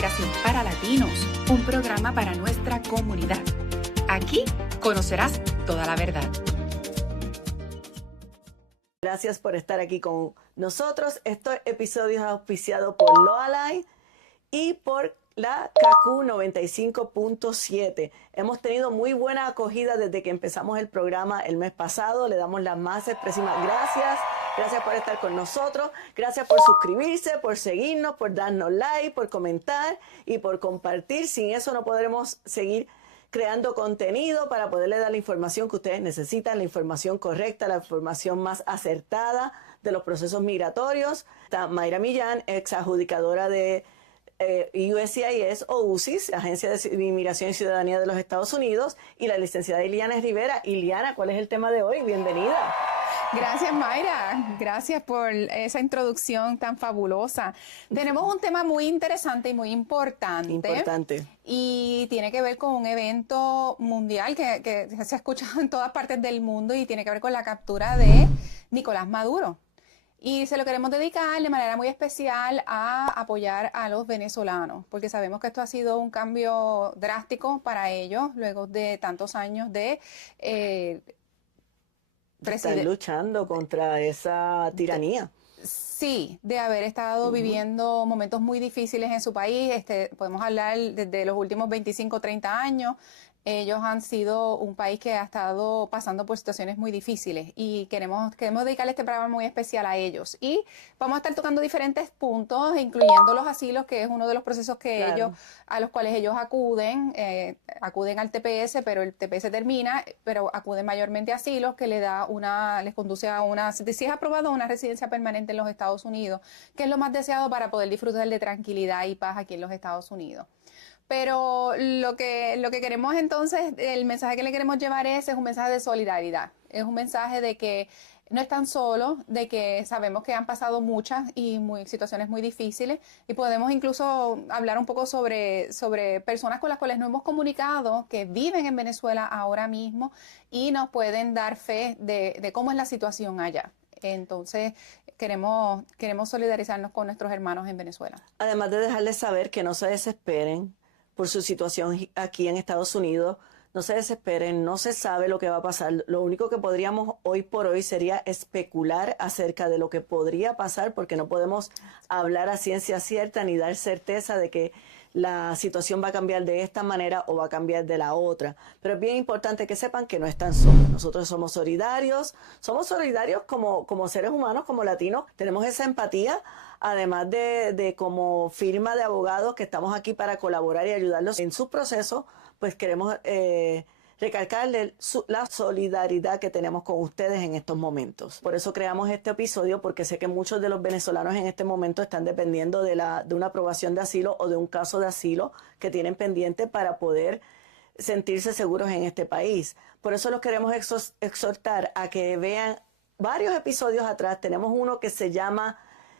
Inmigración para Latinos, un programa para nuestra comunidad. Aquí conocerás toda la verdad. Gracias por estar aquí con nosotros. Este episodio es auspiciado por Loaline y por la KQ 95.7. Hemos tenido muy buena acogida desde que empezamos el programa el mes pasado. Le damos las más expresivas gracias. Gracias por estar con nosotros. Gracias por suscribirse, por seguirnos, por darnos like, por comentar y por compartir. Sin eso no podremos seguir creando contenido para poderle dar la información que ustedes necesitan, la información correcta, la información más acertada de los procesos migratorios. Está Mayra Millán, ex adjudicadora de USCIS o UCIS, Agencia de Inmigración y Ciudadanía de los Estados Unidos, y la licenciada Iliana Rivera. Iliana, ¿cuál es el tema de hoy? Bienvenida. Gracias, Mayra. Gracias por esa introducción tan fabulosa. Tenemos un tema muy interesante y muy importante. Y tiene que ver con un evento mundial que se ha escuchado en todas partes del mundo y tiene que ver con la captura de Nicolás Maduro. Y se lo queremos dedicar de manera muy especial a apoyar a los venezolanos, porque sabemos que esto ha sido un cambio drástico para ellos luego de tantos años de están luchando contra esa tiranía. Sí, de haber estado viviendo momentos muy difíciles en su país. Podemos hablar desde los últimos 25 o 30 años. Ellos han sido un país que ha estado pasando por situaciones muy difíciles y queremos dedicarle este programa muy especial a ellos. Y vamos a estar tocando diferentes puntos, incluyendo los asilos, que es uno de los procesos que a los cuales ellos acuden al TPS, pero el TPS termina, pero acuden mayormente a asilos, que les conduce a si es aprobado, una residencia permanente en los Estados Unidos, que es lo más deseado para poder disfrutar de tranquilidad y paz aquí en los Estados Unidos. Pero lo que queremos entonces, el mensaje que le queremos llevar es un mensaje de solidaridad. Es un mensaje de que no están solos, de que sabemos que han pasado muchas situaciones muy difíciles y podemos incluso hablar un poco sobre personas con las cuales no hemos comunicado, que viven en Venezuela ahora mismo y nos pueden dar fe de cómo es la situación allá. Entonces, queremos solidarizarnos con nuestros hermanos en Venezuela. Además de dejarles saber que no se desesperen por su situación aquí en Estados Unidos, no se desesperen, no se sabe lo que va a pasar. Lo único que podríamos hoy por hoy sería especular acerca de lo que podría pasar, porque no podemos hablar a ciencia cierta ni dar certeza de que la situación va a cambiar de esta manera o va a cambiar de la otra. Pero es bien importante que sepan que no están solos. Nosotros somos solidarios como seres humanos, como latinos. Tenemos esa empatía, además de como firma de abogados que estamos aquí para colaborar y ayudarlos en su proceso, pues queremos recalcarle la solidaridad que tenemos con ustedes en estos momentos. Por eso creamos este episodio, porque sé que muchos de los venezolanos en este momento están dependiendo de una aprobación de asilo o de un caso de asilo que tienen pendiente para poder sentirse seguros en este país. Por eso los queremos exhortar a que vean varios episodios atrás. Tenemos uno que se llama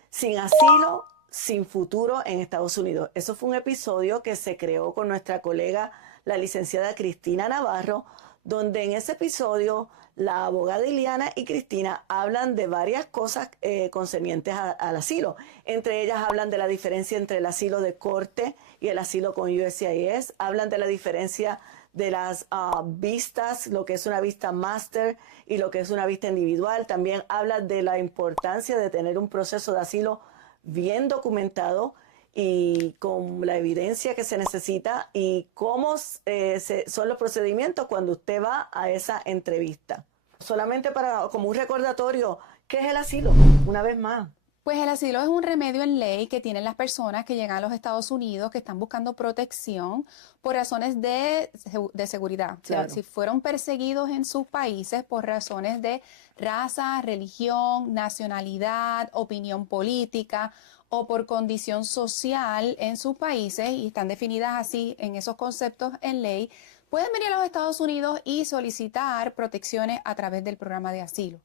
Sin asilo, sin futuro en Estados Unidos. Eso fue un episodio que se creó con nuestra colega, la licenciada Cristina Navarro, donde en ese episodio la abogada Iliana y Cristina hablan de varias cosas concernientes al asilo. Entre ellas hablan de la diferencia entre el asilo de corte y el asilo con USCIS, hablan de la diferencia de las vistas, lo que es una vista máster y lo que es una vista individual. También hablan de la importancia de tener un proceso de asilo bien documentado y con la evidencia que se necesita y cómo son los procedimientos cuando usted va a esa entrevista. Solamente como un recordatorio, ¿qué es el asilo? Una vez más. Pues el asilo es un remedio en ley que tienen las personas que llegan a los Estados Unidos, que están buscando protección por razones de seguridad. Claro. O sea, si fueron perseguidos en sus países por razones de raza, religión, nacionalidad, opinión política o por condición social en sus países, y están definidas así en esos conceptos en ley, pueden venir a los Estados Unidos y solicitar protecciones a través del programa de asilo.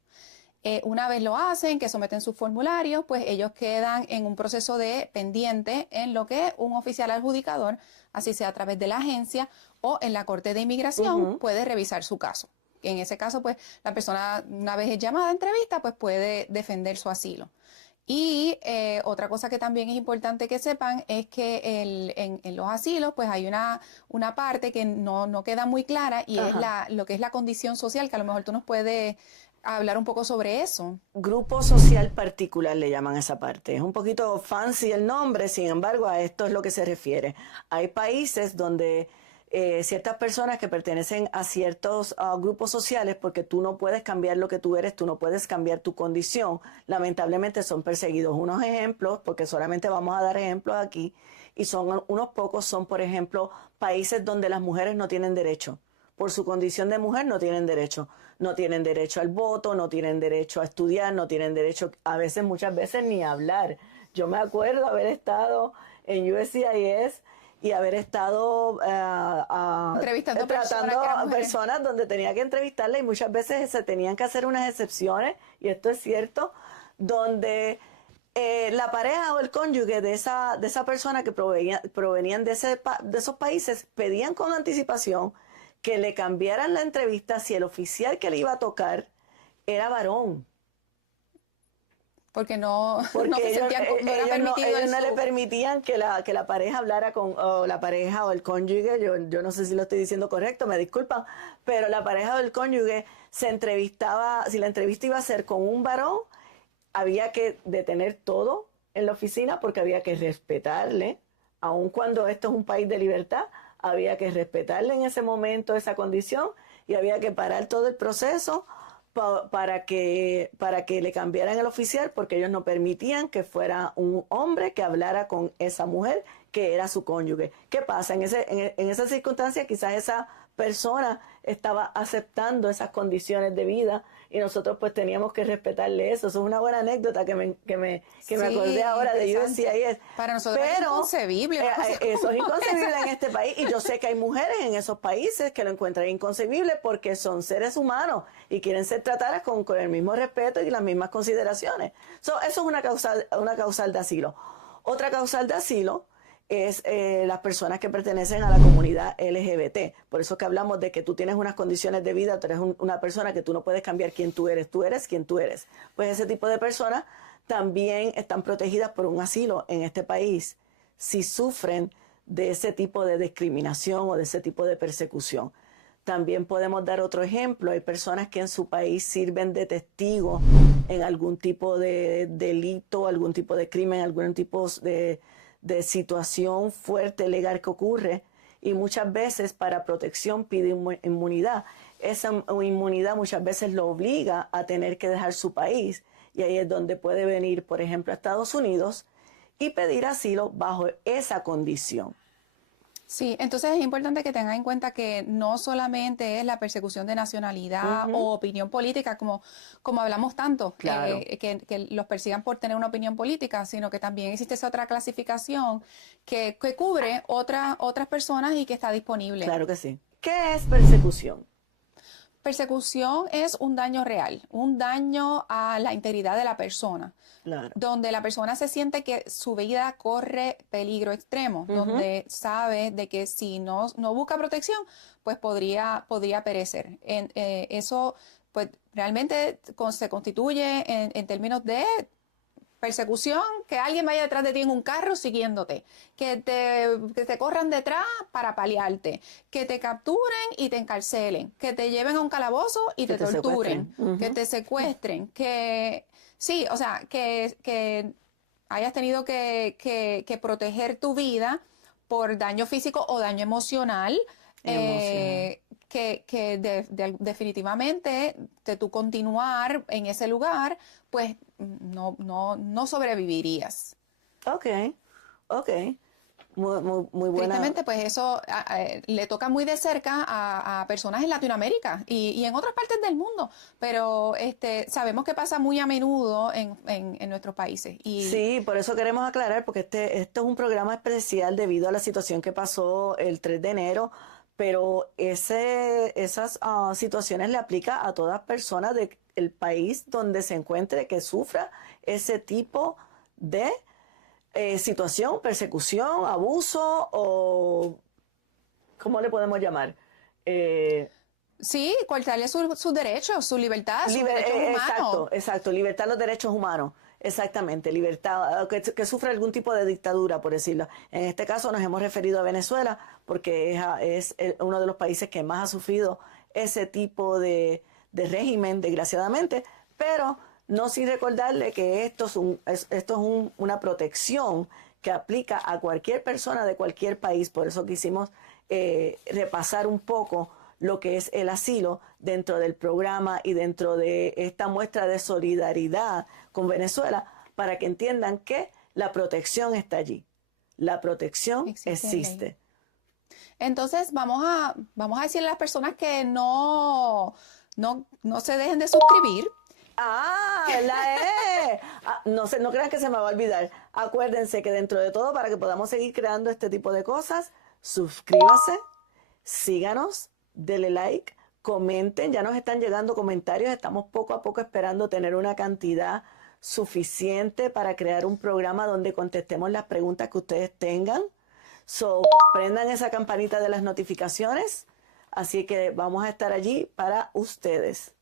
Una vez lo hacen, que someten sus formularios, pues ellos quedan en un proceso de pendiente en lo que un oficial adjudicador, así sea a través de la agencia o en la Corte de Inmigración, puede revisar su caso. En ese caso, pues la persona, una vez es llamada a entrevista, pues puede defender su asilo. Y otra cosa que también es importante que sepan es que en los asilos pues hay una parte que no queda muy clara y es lo que es la condición social, que a lo mejor tú nos puedes hablar un poco sobre eso. Grupo social particular le llaman a esa parte. Es un poquito fancy el nombre, sin embargo, a esto es lo que se refiere. Hay países donde ciertas personas que pertenecen a ciertos grupos sociales, porque tú no puedes cambiar lo que tú eres, tú no puedes cambiar tu condición, lamentablemente son perseguidos. Unos ejemplos, porque solamente vamos a dar ejemplos aquí, y son unos pocos, son por ejemplo países donde las mujeres no tienen derecho. Por su condición de mujer no tienen derecho. No tienen derecho al voto, no tienen derecho a estudiar, no tienen derecho a veces, muchas veces ni a hablar. Yo me acuerdo haber estado en USCIS y haber estado entrevistando tratando a personas donde tenía que entrevistarlas y muchas veces se tenían que hacer unas excepciones, y esto es cierto, donde la pareja o el cónyuge de esa persona que provenían de esos países pedían con anticipación que le cambiaran la entrevista si el oficial que le iba a tocar era varón. Porque no ellos permitido no le permitían que la pareja hablara o la pareja o el cónyuge, yo no sé si lo estoy diciendo correcto, me disculpan, pero la pareja o el cónyuge se entrevistaba, si la entrevista iba a ser con un varón, había que detener todo en la oficina porque había que respetarle, aun cuando esto es un país de libertad, había que respetarle en ese momento esa condición y había que parar todo el proceso para que le cambiaran el oficial, porque ellos no permitían que fuera un hombre que hablara con esa mujer que era su cónyuge. ¿Qué pasa? En esa circunstancia quizás esa persona estaba aceptando esas condiciones de vida y nosotros pues teníamos que respetarle eso. Eso es una buena anécdota que me acordé ahora de USCIS. Para nosotros es inconcebible. Eso es inconcebible en este país, y yo sé que hay mujeres en esos países que lo encuentran inconcebible porque son seres humanos y quieren ser tratadas con el mismo respeto y las mismas consideraciones. Eso es una causal de asilo. Otra causal de asilo es las personas que pertenecen a la comunidad LGBT. Por eso que hablamos de que tú tienes unas condiciones de vida, tú eres una persona que tú no puedes cambiar quién tú eres quien tú eres. Pues ese tipo de personas también están protegidas por un asilo en este país si sufren de ese tipo de discriminación o de ese tipo de persecución. También podemos dar otro ejemplo. Hay personas que en su país sirven de testigos en algún tipo de delito, algún tipo de crimen, algún tipo de situación fuerte legal que ocurre, y muchas veces para protección pide inmunidad. Esa inmunidad muchas veces lo obliga a tener que dejar su país, y ahí es donde puede venir, por ejemplo, a Estados Unidos y pedir asilo bajo esa condición. Sí, entonces es importante que tengan en cuenta que no solamente es la persecución de nacionalidad o opinión política, como hablamos tanto, claro, que los persigan por tener una opinión política, sino que también existe esa otra clasificación que cubre otras personas y que está disponible. Claro que sí. ¿Qué es persecución? Persecución es un daño real, un daño a la integridad de la persona. Claro. Donde la persona se siente que su vida corre peligro extremo, donde sabe de que si no busca protección, pues podría perecer. Eso pues realmente se constituye en términos de persecución, que alguien vaya detrás de ti en un carro siguiéndote, que te corran detrás para paliarte, que te capturen y te encarcelen, que te lleven a un calabozo y te torturen, que te secuestren, que... Sí, o sea, que hayas tenido que proteger tu vida por daño físico o daño emocional, definitivamente de tu continuar en ese lugar, pues no sobrevivirías. Ok. Muy buena. Tristemente, pues eso le toca muy de cerca a personas en Latinoamérica y en otras partes del mundo, pero sabemos que pasa muy a menudo en nuestros países. Sí, por eso queremos aclarar, porque esto es un programa especial debido a la situación que pasó el 3 de enero, pero esas situaciones le aplica a todas personas del país donde se encuentre que sufra ese tipo de situación, persecución, abuso, o ¿cómo le podemos llamar? Sí, cortarle sus derechos, su libertad, sus derechos humanos. Exacto, libertad, los derechos humanos. Exactamente, libertad, que sufre algún tipo de dictadura, por decirlo. En este caso nos hemos referido a Venezuela porque uno de los países que más ha sufrido ese tipo de régimen, desgraciadamente, pero no sin recordarle que esto es una protección que aplica a cualquier persona de cualquier país. Por eso quisimos repasar un poco lo que es el asilo dentro del programa y dentro de esta muestra de solidaridad con Venezuela, para que entiendan que la protección está allí. La protección existe. Entonces, vamos a decirle a las personas que no se dejen de suscribir. No crean que se me va a olvidar. Acuérdense que dentro de todo, para que podamos seguir creando este tipo de cosas, suscríbase, síganos, dele like, comenten. Ya nos están llegando comentarios. Estamos poco a poco esperando tener una cantidad suficiente para crear un programa donde contestemos las preguntas que ustedes tengan. Prendan esa campanita de las notificaciones. Así que vamos a estar allí para ustedes.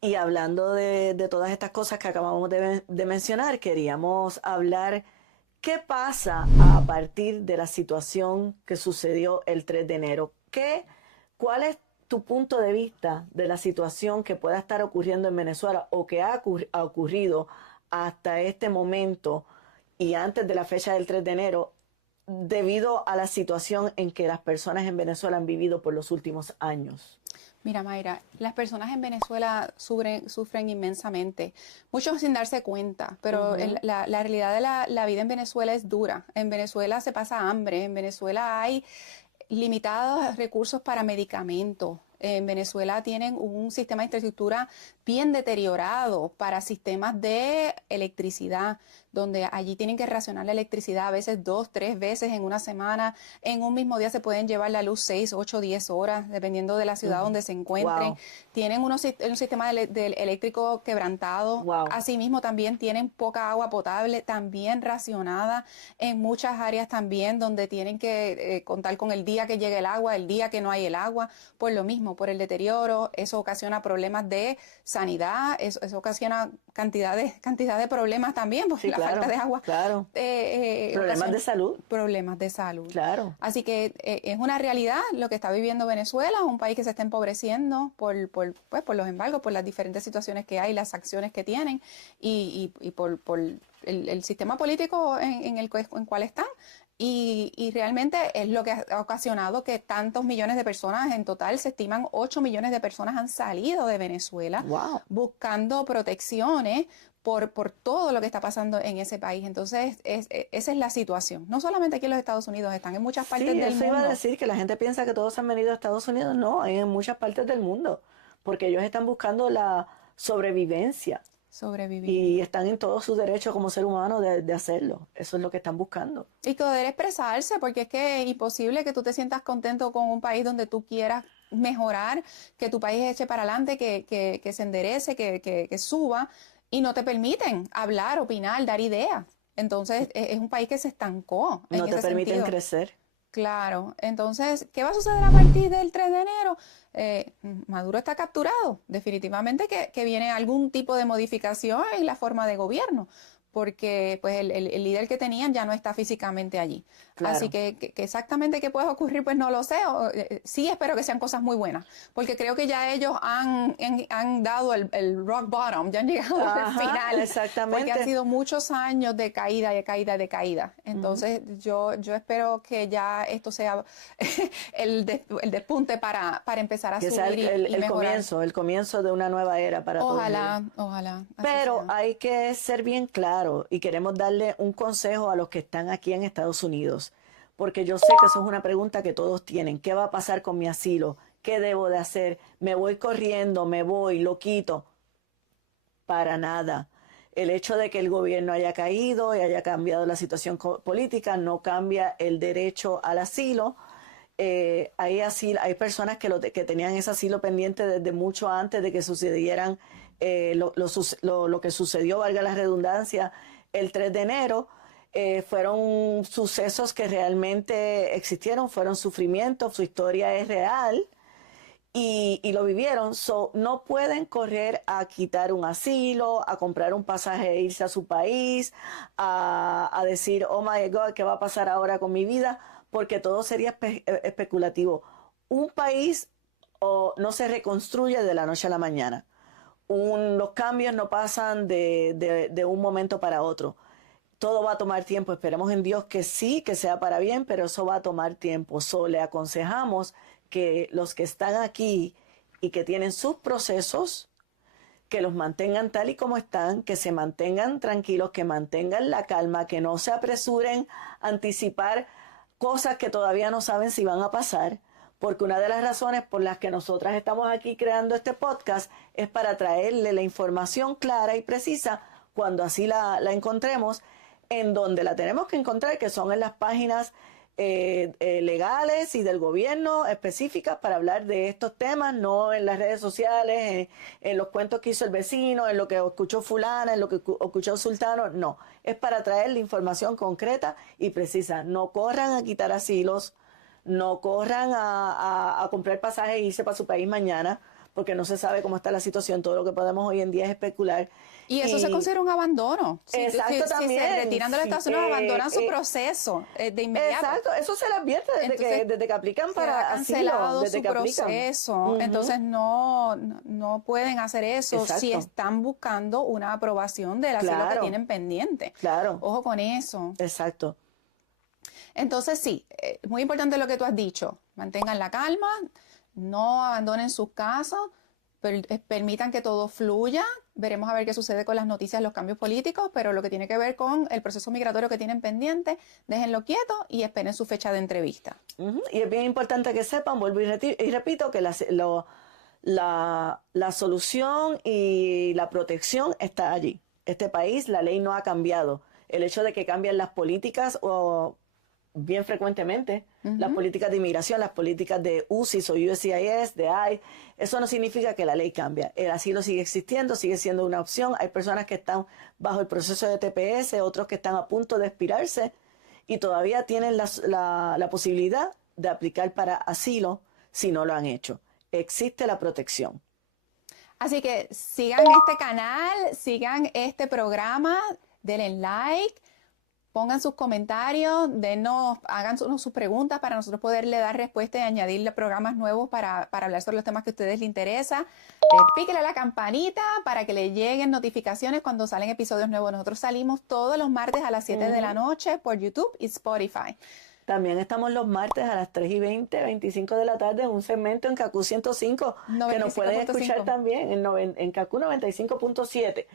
Y hablando de todas estas cosas que acabamos de mencionar, queríamos hablar qué pasa a partir de la situación que sucedió el 3 de enero. ¿Cuál es tu punto de vista de la situación que pueda estar ocurriendo en Venezuela o que ha ocurrido hasta este momento y antes de la fecha del 3 de enero debido a la situación en que las personas en Venezuela han vivido por los últimos años? Mira, Mayra, las personas en Venezuela sufren inmensamente, muchos sin darse cuenta, pero la realidad de la vida en Venezuela es dura. En Venezuela se pasa hambre, en Venezuela hay limitados recursos para medicamentos. En Venezuela tienen un sistema de infraestructura bien deteriorado para sistemas de electricidad, donde allí tienen que racionar la electricidad a veces 2, 3 veces en una semana. En un mismo día se pueden llevar la luz 6, 8, 10 horas, dependiendo de la ciudad donde se encuentren. Wow. Tienen un sistema de eléctrico quebrantado. Wow. Asimismo, también tienen poca agua potable, también racionada en muchas áreas también, donde tienen que contar con el día que llegue el agua, el día que no hay el agua, por lo mismo, por el deterioro. Eso ocasiona problemas de sanidad, eso ocasiona cantidad de problemas también, porque la falta de agua. Claro. Problemas de salud. Problemas de salud. Claro. Así que es una realidad lo que está viviendo Venezuela, un país que se está empobreciendo por los embargos, por las diferentes situaciones que hay, las acciones que tienen y por el sistema político en el cual están. Y realmente es lo que ha ocasionado que tantos millones de personas, en total se estiman 8 millones de personas han salido de Venezuela. Wow. Buscando protecciones por todo lo que está pasando en ese país. Entonces, esa es la situación. No solamente aquí en los Estados Unidos, están en muchas partes del mundo. Sí, eso iba a decir, que la gente piensa que todos han venido a Estados Unidos. No, hay en muchas partes del mundo, porque ellos están buscando la sobrevivencia. Y están en todo su derecho como ser humano de hacerlo. Eso es lo que están buscando. Y poder expresarse, porque es que es imposible que tú te sientas contento con un país donde tú quieras mejorar, que tu país eche para adelante, que se enderece, que suba, y no te permiten hablar, opinar, dar ideas. Entonces es un país que se estancó. No te permiten crecer. Claro. Entonces, ¿qué va a suceder a partir del 3 de enero? Maduro está capturado. Definitivamente que viene algún tipo de modificación en la forma de gobierno, porque pues el líder que tenían ya no está físicamente allí. Claro. Así que exactamente qué puede ocurrir, pues no lo sé. Sí espero que sean cosas muy buenas, porque creo que ya ellos han dado el rock bottom, ya han llegado al final. Exactamente. Porque han sido muchos años de caída, de caída, de caída. Entonces yo espero que ya esto sea el despunte para empezar a que subir sea el comienzo de una nueva era para todos. Ojalá. Pero hay que ser bien claro, y queremos darle un consejo a los que están aquí en Estados Unidos, porque yo sé que eso es una pregunta que todos tienen. ¿Qué va a pasar con mi asilo? ¿Qué debo de hacer? ¿Me voy corriendo? ¿Me voy? ¿Lo quito? Para nada. El hecho de que el gobierno haya caído y haya cambiado la situación política no cambia el derecho al asilo. Hay personas que tenían ese asilo pendiente desde mucho antes de que sucedieran lo que sucedió, valga la redundancia, el 3 de enero. Fueron sucesos que realmente existieron, fueron sufrimientos, su historia es real y lo vivieron, no pueden correr a quitar un asilo, a comprar un pasaje e irse a su país, a decir, oh my God, ¿qué va a pasar ahora con mi vida? Porque todo sería especulativo. Un país no se reconstruye de la noche a la mañana. Los cambios no pasan de un momento para otro. Todo va a tomar tiempo. Esperemos en Dios que sí, que sea para bien, pero eso va a tomar tiempo. Le aconsejamos que los que están aquí y que tienen sus procesos, que los mantengan tal y como están, que se mantengan tranquilos, que mantengan la calma, que no se apresuren a anticipar cosas que todavía no saben si van a pasar, porque una de las razones por las que nosotras estamos aquí creando este podcast es para traerle la información clara y precisa cuando así la encontremos, en donde la tenemos que encontrar, que son en las páginas legales y del gobierno específicas para hablar de estos temas, no en las redes sociales, en los cuentos que hizo el vecino, en lo que escuchó fulana, en lo que escuchó sultano. No, es para traer la información concreta y precisa. No corran a quitar asilos, no corran a comprar pasajes e irse para su país mañana, porque no se sabe cómo está la situación. Todo lo que podemos hoy en día es especular. Y eso se considera un abandono. Exacto, también. Si se retiran de los Estados Unidos, abandonan su proceso de inmediato. Exacto, eso se le advierte desde que aplican para asilo. Desde que aplican. Proceso. Entonces no pueden hacer eso. Exacto. Si están buscando una aprobación del asilo que tienen pendiente. Claro. Ojo con eso. Exacto. Entonces sí, muy importante lo que tú has dicho. Mantengan la calma, no abandonen sus casos, permitan que todo fluya. Veremos a ver qué sucede con las noticias, los cambios políticos, pero lo que tiene que ver con el proceso migratorio que tienen pendiente, déjenlo quieto y esperen su fecha de entrevista. Y es bien importante que sepan, vuelvo y repito, que la solución y la protección está allí. Este país, la ley no ha cambiado. El hecho de que cambien las políticas bien frecuentemente, las políticas de inmigración, las políticas de UCIS o USCIS, de ICE, eso no significa que la ley cambia. El asilo sigue existiendo, sigue siendo una opción. Hay personas que están bajo el proceso de TPS, otros que están a punto de expirarse y todavía tienen la posibilidad de aplicar para asilo si no lo han hecho. Existe la protección. Así que sigan este canal, sigan este programa, denle like, pongan sus comentarios, hagan sus preguntas para nosotros poderle dar respuesta y añadirle programas nuevos para hablar sobre los temas que a ustedes les interesa. Píquele a la campanita para que le lleguen notificaciones cuando salen episodios nuevos. Nosotros salimos todos los martes a las 7 de la noche por YouTube y Spotify. También estamos los martes a las 3:20, 25 de la tarde en un segmento en CACU 105, que nos pueden escuchar también en CACU 95.7.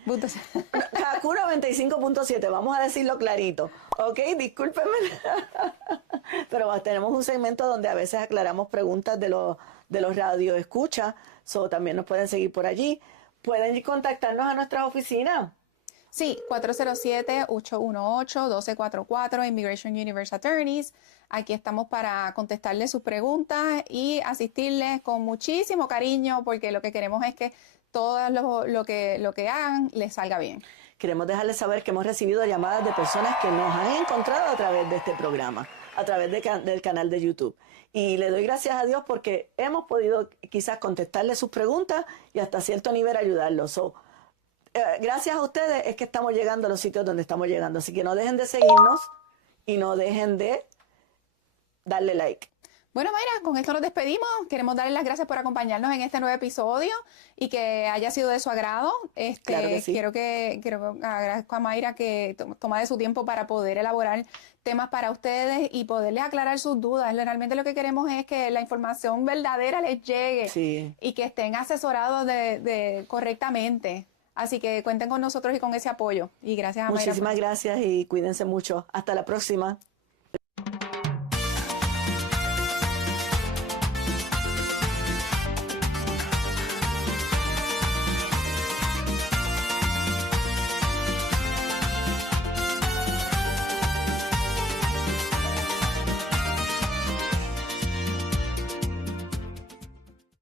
CACU 95.7, vamos a decirlo clarito. Ok, discúlpenme. Pero tenemos un segmento donde a veces aclaramos preguntas de los radioescuchas, también nos pueden seguir por allí. Pueden contactarnos a nuestras oficinas. Sí, 407-818-1244, Immigration Universe Attorneys. Aquí estamos para contestarles sus preguntas y asistirles con muchísimo cariño, porque lo que queremos es que todo lo que hagan les salga bien. Queremos dejarles saber que hemos recibido llamadas de personas que nos han encontrado a través de este programa, a través del canal de YouTube. Y le doy gracias a Dios porque hemos podido quizás contestarles sus preguntas y hasta cierto nivel ayudarlos. Gracias a ustedes es que estamos llegando a los sitios donde estamos llegando. Así que no dejen de seguirnos y no dejen de darle like. Bueno, Mayra, con esto nos despedimos. Queremos darles las gracias por acompañarnos en este nuevo episodio y que haya sido de su agrado. Claro que sí. Quiero agradezco a Mayra que toma de su tiempo para poder elaborar temas para ustedes y poderles aclarar sus dudas. Realmente lo que queremos es que la información verdadera les llegue y que estén asesorados correctamente. Así que cuenten con nosotros y con ese apoyo. Y gracias a Mayra. Muchísimas gracias y cuídense mucho. Hasta la próxima.